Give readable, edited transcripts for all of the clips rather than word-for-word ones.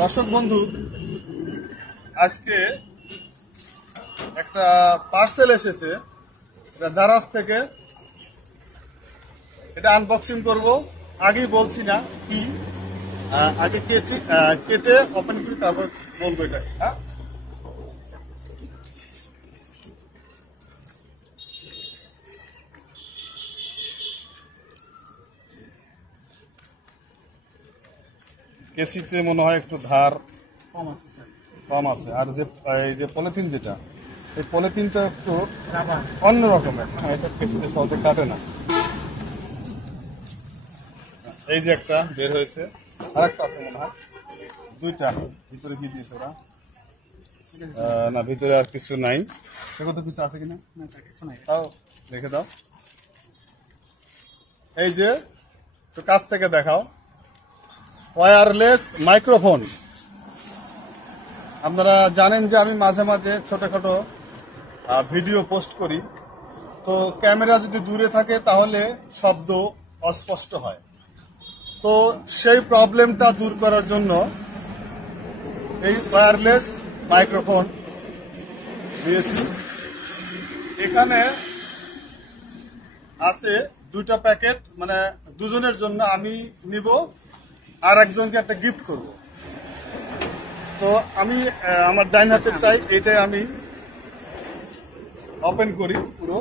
দর্শক বন্ধু, আজকে একটা পার্সেল এসেছে, এটা দারাজ থেকে। এটা আনবক্সিং করব। আগেই বলছি না কি, আগে কেটে ওপেন করে তারপর বলবো এটা। হ্যাঁ, কেসিতে মনে হয় একটু ধার কম আছে। আর যে এই যে পলিথিন, যেটা এই পলিথিনটা একটু অন্য রকমের। হ্যাঁ, এটা কেসিতে সহজে কাটে না। এই যে একটা বের হয়েছে, আর একটা আছে মনে হয়, দুইটা। ভিতরে কি দিয়েছে ওরা? না, ভিতরে আর কিছু নাই। দেখো তো কিছু আছে কিনা। তাও রেখে দাও। এই যে একটু কাছ থেকে দেখাও, ওয়্যারলেস মাইক্রোফোন। আপনারা জানেন যে আমি মাঝে মাঝে ছোটখাটো ভিডিও পোস্ট করি, তো ক্যামেরা যদি দূরে থাকে তাহলে শব্দ অস্পষ্ট হয়। তো সেই প্রবলেমটা দূর করার জন্য এই ওয়্যারলেস মাইক্রোফোন দিয়েছি। এখানে আছে দুইটা প্যাকেট, মানে দুজনের জন্য আমি নিব, আর একজনকে একটা গিফট করব। তো আমি আমার ডাইন হাতেরটাই, এটাই আমি ওপেন করি পুরো।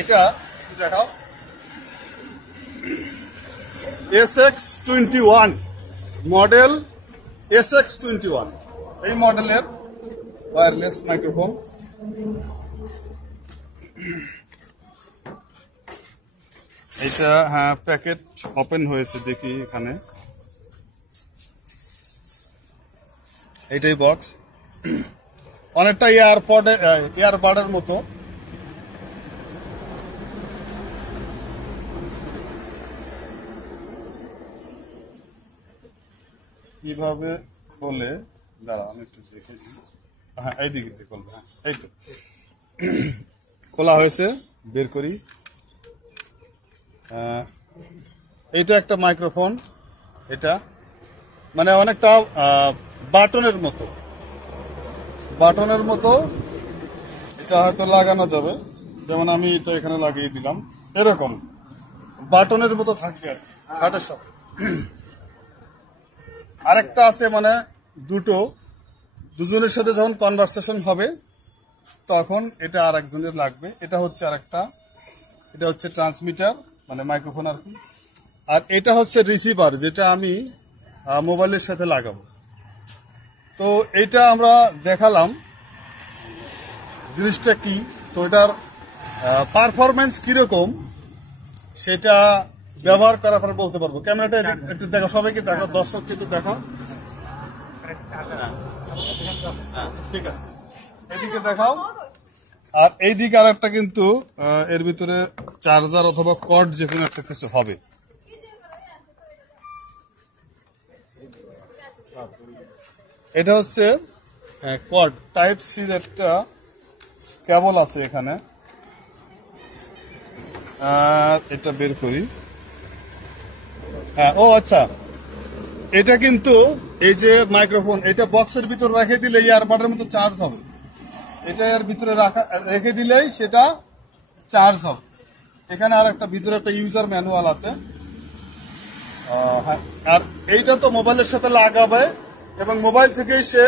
এটা দেখাও, SX21 মডেল, SX21 এই মডেলের ওয়্যারলেস মাইক্রোফোন। এটা হ্যাঁ, প্যাকেট ওপেন হয়েছে, দেখি এখানে। এইটাই বক্স, অনেকটা ইয়ারবাডের মতো। কিভাবে বলে, দাঁড়া আমি একটু দেখে দিই। হ্যাঁ, এইদিকে দিয়ে করবে। হ্যাঁ, এই তো খোলা হয়েছে, বের করি। এইটা একটা মাইক্রোফোন। এটা মানে অনেকটা বাটনের মতো। এটা হয়তো লাগানো যাবে, যেমন আমি এটা এখানে লাগিয়ে দিলাম, এরকম বাটনের মতো থাকবে আর কি, খাটের সাথে। আরেকটা আছে, মানে দুজনের সাথে যখন কনভারসেশন হবে তখন এটা আর একজনের লাগবে। এটা হচ্ছে আরেকটা, এটা হচ্ছে ট্রান্সমিটার, মানে মাইক্রোফোন আর কি। আর এটা হচ্ছে রিসিভার, যেটা আমি মোবাইলের সাথে লাগাবো। তো এইটা আমরা দেখালাম জিনিসটা কি, তো এটার পারফরমেন্স কিরকম সেটা ব্যবহার করার পর বলতে পারবো। ক্যামেরাটা একটু দেখো, সবাইকে দেখো, দর্শককে একটু দেখো। ঠিক আছে, এদিকে দেখাও। আর এইদিকে আর একটা, কিন্তু এর ভিতরে চার্জার অথবা কর্ড যে কোনো একটা কিছু হবে। এটা হচ্ছে কর্ড, টাইপ সি একটা কেবল আছে এখানে। আর এটা বের করি। হ্যাঁ, ও আচ্ছা, এটা কিন্তু এই যে মাইক্রোফোন, এটা বক্সের ভিতর রেখে দিলে ইয়ারবাডের মতো চার্জ হবে। এটা এর ভিতরে রেখে দিলেই সেটা চার্জ হবে। এখানে আর একটা ভিতরে একটা ইউজার ম্যানুয়াল আছে। আর এইটা তো মোবাইলের সাথে লাগাবে এবং মোবাইল থেকেই সে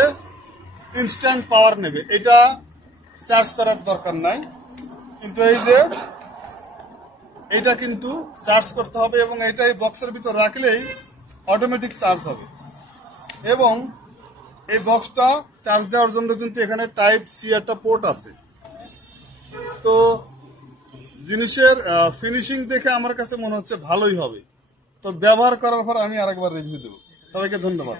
ইনস্ট্যান্ট পাওয়ার নেবে, এটা চার্জ করার দরকার নাই। কিন্তু এই যে এইটা কিন্তু চার্জ করতে হবে, এবং এইটা এই বক্সের ভিতর রাখলেই অটোমেটিক চার্জ হবে। এবং এই বক্সটা চার্জ দেওয়ার জন্য কিন্তু এখানে টাইপ সি একটা পোর্ট আছে। তো জিনিসের ফিনিশিং দেখে আমার কাছে মনে হচ্ছে ভালোই হবে। তো ব্যবহার করার পর আমি আরেকবার রিভিউ দেবো। সবাইকে ধন্যবাদ।